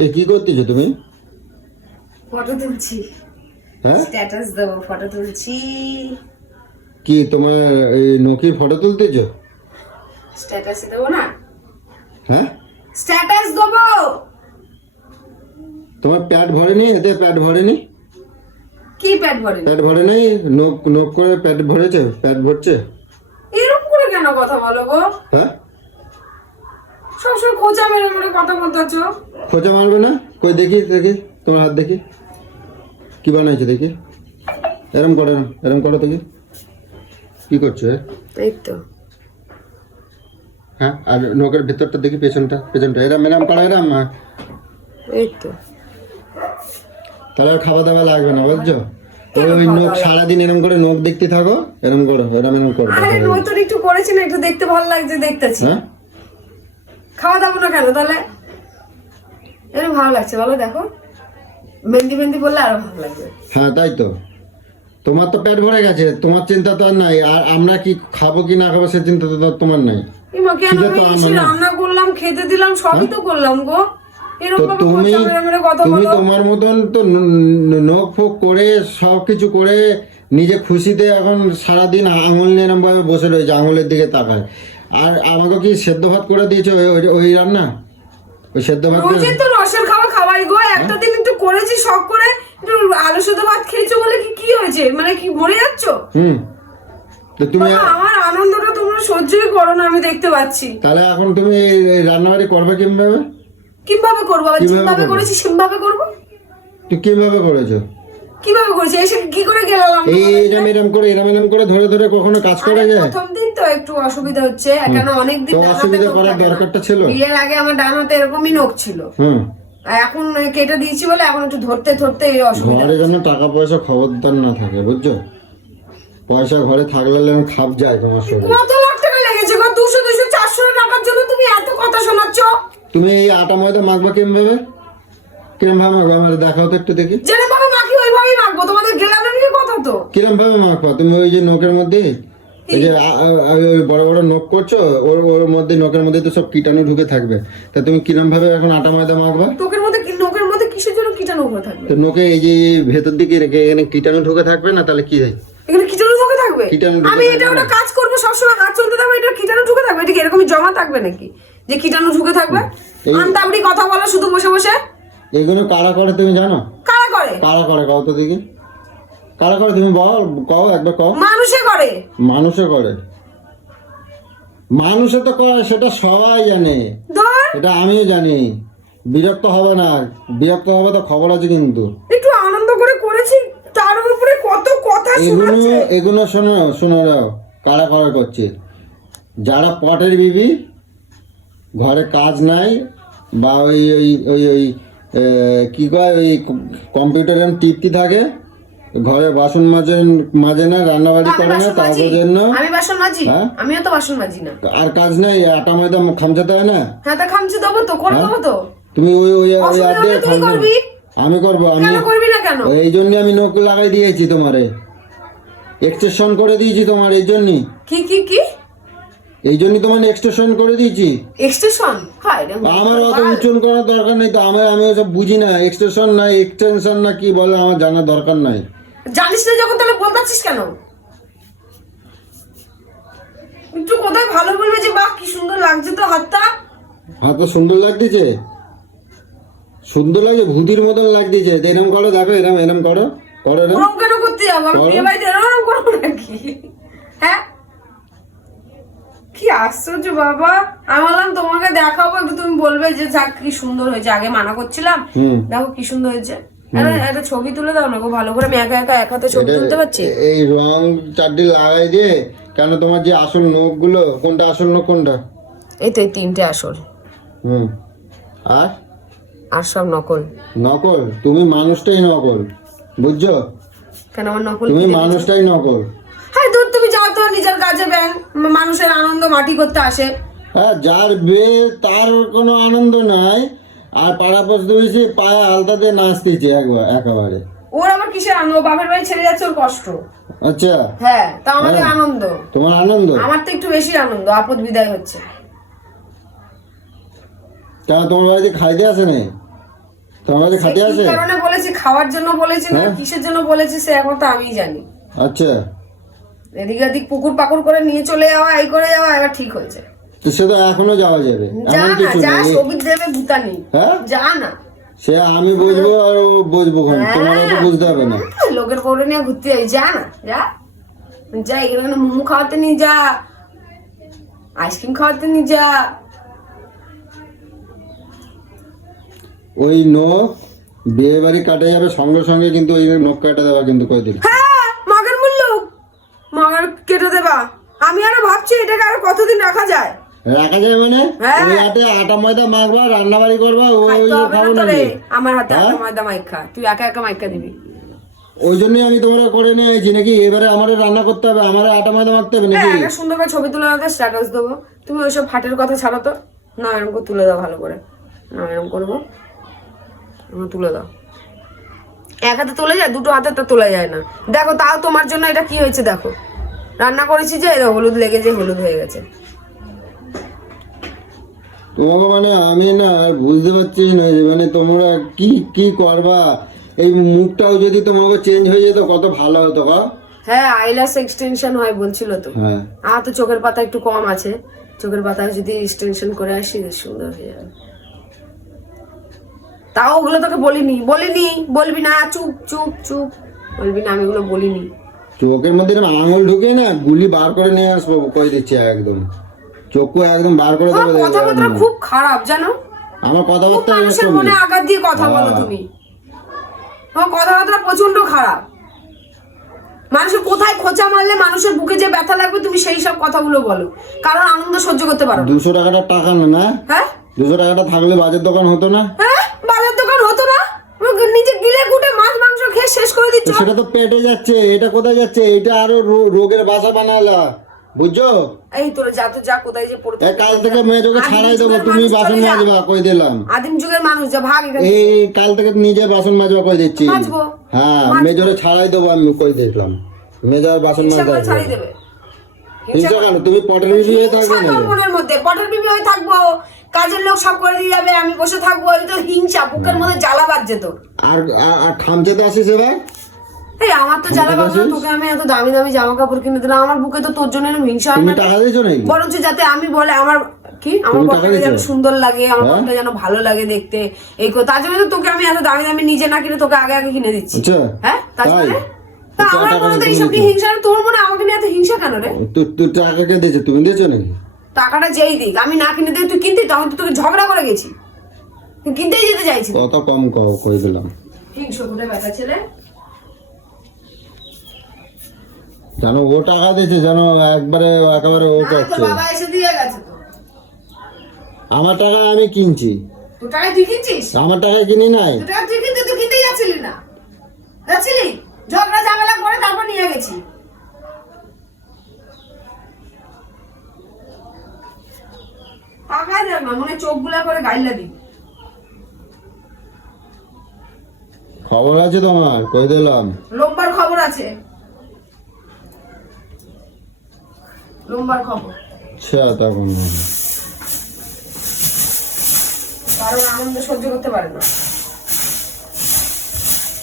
এ কি করতেছো তুমি? ফটো তুলছি। হ্যাঁ? স্ট্যাটাস দেবো ফটো তুলছি। কি তোমার এই নকির ফটো তুলতেছো? স্ট্যাটাসে দেবো না? হ্যাঁ? স্ট্যাটাস দেবো! তোমার প্যাড ভরেনি এতে প্যাড ভরেনি কি প্যাড ভরে প্যাড ভরে নাই? নোক নোক করে প্যাড ভরেছে? প্যাড ভরছে? এরকম করে কেন কথা বলো গো? হ্যাঁ? সবসময় খোঁচা মেরে মেরে কথা বলতেছ? খোঁচা মারবে না? কই দেখি দেখি তোমার হাত দেখি। কি বানাইছো দেখি? এরম করো না এরম করো দেখি। কি করছ এই তো। হ্যাঁ আর নখের ভেতরটা দেখি পেছনটা পেছনটা। এরম এরম করো এরম। হ্যাঁ। এই তো। তাহলে আর খাওয়া দাওয়া লাগবে না বুঝছ? ওই ওই নখ সারাদিন এরম করে নখ দেখতে থাকো এরম করো এরম এরম করো। আরে নতুন একটু করেছি না একটু দেখতে ভালো লাগছে দেখতেছি। হ্যাঁ? খাওয়া দাবো না কেন? তাহলে এরকম ভালো লাগছে বলো দেখো। মেহেন্দি মেহেন্দি বললে আরও ভালো লাগবে। হ্যাঁ তাই তো। তোমার তো পেট ভরে গেছে তোমার চিন্তা তো আর নাই। আর আমরা কি খাব কি না খাব সে চিন্তা তো তোমার নাই। রান্না করলাম খেতে দিলাম সবই তো করলাম গো। তুমি তুমি তোমার মতন তো নখ ফোক করে সব কিছু করে নিজে খুশিতে এখন সারাদিন আঙুল নিয়ে বসে রয়েছে আঙুলের দিকে তাকায়। আর আমাকে কি সেদ্ধ ভাত করে দিয়েছ? ওই- ওই রান্না? ওই সেদ্ধ ভাত রোজই তো রসের খাওয়া খাওয়াই গো। একটা দিন একটু করেছি শখ করে একটু আলু সেদ্ধ ভাত খেয়েছো বলে কি কি হয়েছে? মানে কি মরে যাচ্ছ? হুম। তো তুমি আমার আনন্দটা তোমরা সহ্যই করো না আমি দেখতে পাচ্ছি। তাহলে এখন তুমি রান্নাবাড়ি করবে কীভাবে? কীভাবে করব? কীভাবে? করেছি সেভাবে করব? তুই কীভাবে করেছ? কীভাবে করেছি? এসে কি করে গেলাম? এই এরম এরম করে এরম এরম করে ধরে ধরে কখনো কাজ করা যায়? একটু অসুবিধা হচ্ছে কেন অনেক দিন তো ডান হাতে অসুবিধা করার দরকারটা ছিল? বিয়ের আগে আমার ডান হাতে এরকমই নখ ছিল। হুম। এখন কেটে দিয়েছি বলে এখন একটু ধরতে ধরতে এই অসুবিধা ঘরে যেন টাকা পয়সা খবরদার না থাকে বুঝছ? পয়সা ঘরে থাকলে যেন খাপ যায় তোমার শরীরে। কত লাখ টাকা লেগেছে গো? দুশো দুশো চারশো টাকার জন্য তুমি এত কথা শোনাচ্ছ? তুমি এই আটা ময়দা মাখবা কেমন ভাবে? কিরম ভাবে মাখবা? আমার দেখাও তো একটু দেখি। যেরকম ভাবে মাখি ওইভাবেই মাখবো। তোমাদের গেলামের কথা তো। কিরম ভাবে মাখবা? তুমি ওই যে নখের মধ্যে এই যে বড় বড় নখ করছ ওর ওর মধ্যে নখের মধ্যে তো সব কীটাণু ঢুকে থাকবে। তা তুমি কিরম ভাবে এখন আটা ময়দা মাখবা? তোকের মধ্যে কি নোকের মধ্যে কিসের জন্য কীটাণু হয়ে থাকবে? তো নোকে এই যে ভেতর দিকে রেখে এখানে কীটাণু ঢুকে থাকবে না তাহলে কি হয়? এখানে কীটাণু ঢুকে থাকবে? আমি এটা ওটা কাজ করব সবসময় হাত চলতে থাকবে এটা কীটাণু ঢুকে থাকবে? এটা কি এরকমই জমা থাকবে নাকি? যে কীটাণু ঢুকে থাকবে? আন্তাবড়ি কথা বলো শুধু বসে বসে। এগুলো কারা করে তুমি জানো? কারা করে? কারা করে কও তো দেখি। কারা করে তুমি বল কও একবার কও। মানুষে করে। মানুষে করে। মানুষে তো করে সেটা সবাই জানে। এটা আমিও জানি। বিরক্ত হবে না। বিরক্ত হবে তো খবর আছে কিন্তু। একটু আনন্দ করে করেছি তার উপরে কত কথা এগুলো শোনাচ্ছে। এগুলো শোনো শোনো রাও কারা করা করছে। যারা পটের বিবি ঘরে কাজ নাই বা ওই ওই ওই ওই কি কয় ওই কম্পিউটারে টিপতে থাকে ঘরে বাসন মাজে মাজে না রান্নাবাড়ি করে না মাজি। জন্য আমি বাসন মাজি। হ্যাঁ? আমিও তো বাসন মাজি না। আর কাজ নাই আটা ময়দা খামচাতে হয় না? হ্যাঁ তা খামচি দেবো তো করে হ্যাঁ? দেবো তো। তুমি ওই ওই ওই হাত দিয়ে করবি। আমি করব আমি কেন করবি না কেন? এই জন্য আমি নখ লাগাই দিয়েছি তোমারে। এক্সটেনশন করে দিয়েছি তোমার এই জন্যই কি কি কি? এই জন্যই তোমার এক্সটেনশন করে দিয়েছি। এক্সটেনশন রে আমার অত উচ্চারণ করার দরকার নেই তো আমি আমি ওসব বুঝি না। এক্সটেনশন না এক্সটেনশন না কি বলে আমার জানার দরকার নাই। জানিস না যখন তাহলে বলতাছিস কেন? একটু কোথায় ভালো বলবে যে বাহ কি সুন্দর লাগছে তো হাতটা। হাত তো সুন্দর লাগতেছে। সুন্দর লাগে ভূতির মতন লাগতেছে। এরম করো দেখো এরম এরম করো। করো এরম। ওরম কেন করতে যাব? আমি। বিয়ে বাড়িতে এরম করব নাকি? হ্যাঁ? কি আশ্চর্য বাবা। আমি বললাম তোমাকে দেখাবো একটু তুমি বলবে যে যাক কি সুন্দর হয়েছে। আগে মানা করছিলাম। দেখো কি সুন্দর হয়েছে। আরে একটা ছবি তুলে দাও না গো ভালো করে আমি একা একা এক হাতে ছবি তুলতে পারছি? এই রং চারটি লাগাই দিয়ে কেন তোমার যে আসল নখগুলো কোনটা আসল নখ কোনটা? এই তো তিনটে আসল। হুম। আর? আর সব নকল। নকল? তুমি মানুষটাই নকল বুঝছ? কেন আমার নকল তুমি মানুষটাই নকল। হ্যাঁ দূর তুমি যাও তো নিজের কাজে ব্যাং মানুষের আনন্দ মাটি করতে আসে। হ্যাঁ যার বিয়ে তার কোনো আনন্দ নাই। আর পাড়া প্রতিবেশী পায়ে আলতা দিয়ে নাচতেছে একবার একেবারে। ওর আবার কিসের আনন্দ? বাপের বাড়ি ছেড়ে যাচ্ছে ওর কষ্ট। আচ্ছা। হ্যাঁ তা আমাদের আনন্দ। তোমার আনন্দ? আমার তো একটু বেশি আনন্দ আপদ বিদায় হচ্ছে। কেন তোমার বাড়িতে খাইতে আসে নাই? তোমার কাছে সে খাতে কি কারণে বলেছি খাওয়ার জন্য বলেছি না হ্যাঁ? কিসের জন্য বলেছি সে এখন তো আমিই জানি। আচ্ছা। এদিক ওদিক পুকুর পাকুর করে নিয়ে চলে যাওয়া এই করে যাওয়া এবার ঠিক হয়েছে। তো সে তো এখনও যাওয়া যাবে। এমন না কিছু নেই। হ্যাঁ? যা না। সে আমি বুঝব আর ও বুঝব কোন তোমার তো বুঝতে হবে না। হ্যাঁ, লোকের করে নিয়ে ঘুরতে যাই। যা না যা। যা এখানে মোমো খাওয়াতে নিয়ে যা। আইসক্রিম খাওয়াতে নিয়ে যা। ওই নখ বিয়ে বাড়ি কাটে যাবে সঙ্গে সঙ্গে কিন্তু ওই নখ কাটে দেওয়া কিন্তু কয়দিন। হ্যাঁ মাগের মূল্য। মাগের কেটে দেবা। আমি আরও ভাবছি এটাকে আরও কতদিন রাখা যায়। রাখা যায় মানে? হ্যাঁ। ওই হাতে আটা ময়দা মাখবা রান্না বাড়ি করবা ওই খাব না আমার হাতে হ্যাঁ? একটা ময়দা মাইখা। তুই একা একা মাইখা দিবি। ওই জন্যই আমি তোমার করে নিয়ে এসেছি নাকি? এবারে আমার রান্না করতে হবে আমার আটা ময়দা মাখতে হবে নাকি? হ্যাঁ একটা সুন্দর করে ছবি তুলে দাও স্ট্যাটাস দেবো। তুমি ওইসব ফাটের কথা ছাড়ো তো। না এরকম করে তুলে দাও ভালো করে। না এরকম করব। তুলে দাও। এক হাতে তোলা যায় দুটো হাতে তো তোলা যায় না। দেখো তাও তোমার জন্য এটা কি হয়েছে দেখো। রান্না করেছি যে হলুদ লেগেছে হলুদ হয়ে গেছে। তোমাকে মানে আমি না আর বুঝতে পারছি না যে মানে তোমরা কি কি করবা? এই মুখটাও যদি তোমাকে চেঞ্জ হয়ে যেত কত ভালো হতো গো। হ্যাঁ আইলাস এক্সটেনশন হয় বলছিল তো। হ্যাঁ। আমার তো চোখের পাতা একটু কম আছে। চোখের পাতা যদি এক্সটেনশন করে আসি সুন্দর হয়ে যাবে। তাও ওগুলো তোকে বলিনি। বলিনি বলবি না চুপ চুপ চুপ। বলবি না আমি ওগুলো বলিনি। চোখের মধ্যে আঙুল ঢুকে না গুলি বার করে নিয়ে আসব কই দিচ্ছি একদম। চোখও একদম বার করে দেবো কথাবার্তা খুব খারাপ জানো? আমার কথাবার্তা মানুষের মনে আঘাত দিয়ে কথা বলো হ্যাঁ। তুমি। তোমার কথাবার্তা প্রচণ্ড খারাপ। মানুষের কোথায় খোঁচা মারলে মানুষের বুকে যে ব্যথা লাগবে তুমি সেই সব কথাগুলো বলো। কারণ আনন্দ সহ্য করতে পারো দুশো টাকাটা টাকা না না? হ্যাঁ? দুশো টাকাটা থাকলে বাজার দোকান হতো না? হ্যাঁ? বাজার দোকান হতো না? নিজে গিলে গুটে মাছ মাংস খেয়ে শেষ করে দিচ্ছ? সেটা তো পেটে যাচ্ছে এটা কোথায় যাচ্ছে? এটা আরও রোগের বাসা বানালা। বুঝছ? এই তোরে যা তো যা কোথায় যে পড়তে কাল থেকে মেয়েটাকে ছাড়াই দেবো তুমি বাসন মাজবা কই দিলাম। আদিম যুগের মানুষ যা ভাগ এই কাল থেকে নিজে বাসন মাজবা কই দিচ্ছি? মাজবো। হ্যাঁ মেজরে ছাড়াই দেবো আমি কই দিলাম মেজর বাসন মাজতে ছাড়িয়ে দেবে। হিংসা কেন? তুমি পটের বিবি হয়ে থাকবে না মনের মধ্যে পটের বিবি হয়ে থাকব। কাজের লোক সব করে দিয়ে যাবে আমি বসে থাকব তো হিংসা বুকের মধ্যে জ্বালা বাজছে আর আর- আর খামচে তো আসিস এবার? এই আমার তো জ্বালা তোকে আমি এত দামি দামি জামা কাপড় কিনে দিলাম আমার বুকে তো তোর জন্য হিংসা হয় না। বরঞ্চ যাতে আমি বলে আমার কি? আমার বরটাকে যেন সুন্দর লাগে আমার হ্যাঁ? বরটা যেন ভালো লাগে দেখতে। এই কো- তার জন্য তো তোকে আমি এত দামি দামি নিজে না কিনে তোকে আগে আগে কিনে দিচ্ছি। আচ্ছা হ্যাঁ? তার জন্য? আমার মনে তো এইসব নিয়ে হিংসা তোর মনে আমাকে নিয়ে এত হিংসা কেন রে? তুই তুই দিয়েছ? তুমি দিয়েছ নাকি? টাকাটা যেই দিক আমি না কিনে দিই তুই কিনতে তখন তো তোকে ঝগড়া করে গেছি। তুই কিনতেই যেতে চাইছি কত কম কই দিলাম। হিংসা করে ছেলে। জানো ও টাকা দিয়েছে জানো একবারে একেবারে ও না, করছে? বাবা এসে দিয়ে গেছে তো। আমার টাকা আমি কিনছি। তুই কিনছিস? আমার টাকায় কিনি নাই। টাকা তুই কিনতে তুই যাচ্ছিলি না। যাচ্ছিলি? ঝগড়া ঝামেলা করে তারপর নিয়ে গেছি। দেখ না মনে করে গাইলা খবর আছে তোমার? কই দিলাম? লোমবার খবর আছে। লোমবার খবর। আচ্ছা তখন কারণ আনন্দ সহ্য করতে পারে না।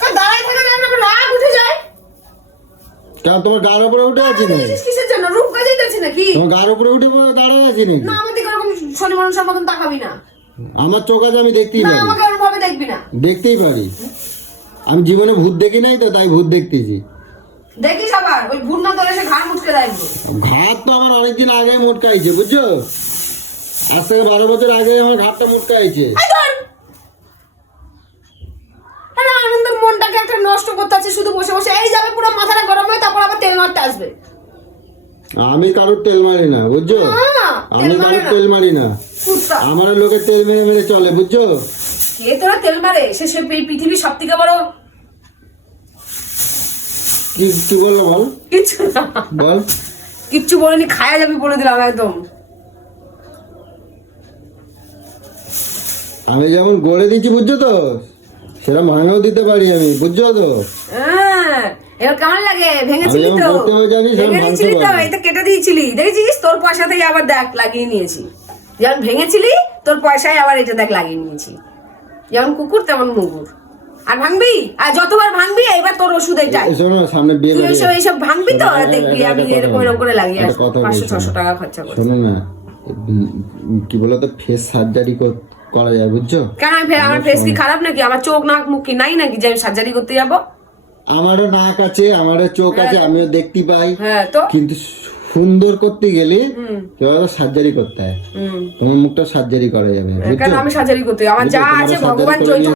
কারণ থাকে না আমার রাগ উঠে যায়? কেন তোমার গার উপরে উঠে আছি নাকি? কিসের জন্য? রূপ কাজে যাচ্ছে নাকি? তোমার গার উপরে উঠে পড়ে দাঁড়িয়ে আছি না আমার এরকম শনি মানুষের মতন তাকাবি না। আমার চোখ আছে আমি দেখতেই না আমাকে ওরকম দেখবি না। দেখতেই পারি। আমি জীবনে ভূত দেখি নাই তো তাই ভূত দেখতেছি। দেখিস আবার ওই ভুল না তোলে সে ঘাড় মুটকে দেয়। ঘাট তো আমার অনেকদিন আগে মোটকাইছে বুঝছ? আজ থেকে বারো বছর আগে আমার ঘাটটা মোটকাইছে। আনন্দের মনটাকে একটা নষ্ট করতে আছে শুধু বসে বসে। এই যাবে পুরো মাথাটা গরম হয়ে তারপর আবার তেল মারতে আসবে। আমি কারোর তেল মারি না বুঝছ? আমি তেল কারোর তেল মারি না। আমার লোকের তেল মেরে মেরে চলে বুঝছ? কে তোরা তেল মারে? সে সে পৃথিবীর সব থেকে বড় কি কি বলল বল। কিচ্ছু না। বল। কিচ্ছু বলিনি খায়া যাবি বলে দিলাম একদম। আমি যেমন গড়ে দিচ্ছি বুঝছ তো? সেটা মানেও দিতে পারি আমি বুঝছ তো? হ্যাঁ, এবার কেমন লাগে? ভেঙেছিলি তো? যেমন করতে জানি, সেরকম ভেঙে ভাঙতে তো। এই তো কেটে দিয়েছিলি। দেখেছিস? তোর পয়সাতেই আবার দেখ লাগিয়ে নিয়েছি। যেমন ভেঙেছিলি তোর পয়সায় আবার এটা দেখ লাগিয়ে নিয়েছি। যেমন কুকুর তেমন মুগুর। আর ভাঙবি? আর যতবার ভাঙবি এবার তোর ওষুধ এটাই শোনো সামনে বিয়ে তুই বাড়ি। এইসব এইসব ভাঙবি তো? দেখবি আমি এরকম এরকম করে লাগিয়ে আসব। পাঁচশো ছশো টাকা খরচা করছি। শোনো না কি বলতো ফেস সার্জারি করা যায় বুঝছ? কেন আমি আমার ফেস কি খারাপ নাকি? আমার চোখ নাক মুখ কি নাই নাকি যে আমি সার্জারি করতে যাব? আমারও নাক আছে আমারও চোখ আছে আমিও দেখতে পাই। হ্যাঁ তো? কিন্তু সুন্দর করতে গেলে বলতো সার্জারি করতে হয়? তোমার মুখটা সার্জারি করা যাবে আমি সার্জারি করতে আমার যা আছে ভগবান